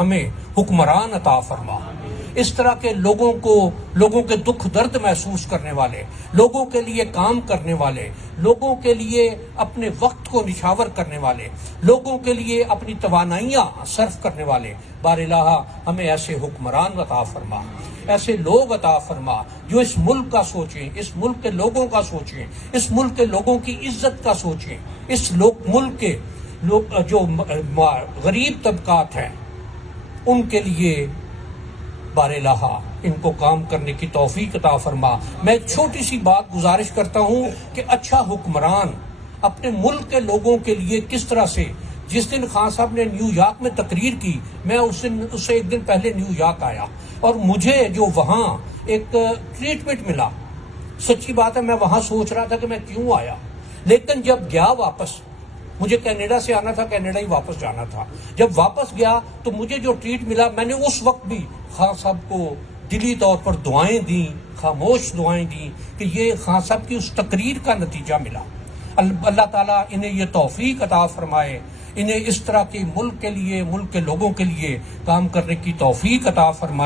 ہمیں حکمران عطا فرما، اس طرح کے لوگوں کے دکھ درد محسوس کرنے والے، لوگوں کے لیے کام کرنے والے، لوگوں کے لیے اپنے وقت کو نشاور کرنے والے، لوگوں کے لیے اپنی توانائیاں صرف کرنے والے، بار الہ ہمیں ایسے حکمران عطا فرما، ایسے لوگ عطا فرما جو اس ملک کا سوچیں، اس ملک کے لوگوں کا سوچیں، اس ملک کے لوگوں کی عزت کا سوچیں، اس ملک کے جو غریب طبقات ہیں ان کے لیے بار الہ ان کو کام کرنے کی توفیق عطا فرما۔ میں ایک چھوٹی سی بات گزارش کرتا ہوں کہ اچھا حکمران اپنے ملک کے لوگوں کے لیے کس طرح سے، جس دن خان صاحب نے نیو یارک میں تقریر کی، میں اس سے ایک دن پہلے نیو یارک آیا اور مجھے جو وہاں ایک ٹریٹمنٹ ملا، سچی بات ہے میں وہاں سوچ رہا تھا کہ میں کیوں آیا، لیکن جب گیا واپس، مجھے کینیڈا سے آنا تھا، کینیڈا ہی واپس جانا تھا، جب واپس گیا تو مجھے جو ٹریٹ ملا، میں نے اس وقت بھی خان صاحب کو دلی طور پر دعائیں دیں، خاموش دعائیں دیں کہ یہ خان صاحب کی اس تقریر کا نتیجہ ملا۔ اللہ تعالیٰ انہیں یہ توفیق عطا فرمائے، انہیں اس طرح کے ملک کے لیے، ملک کے لوگوں کے لیے کام کرنے کی توفیق عطا فرمائے۔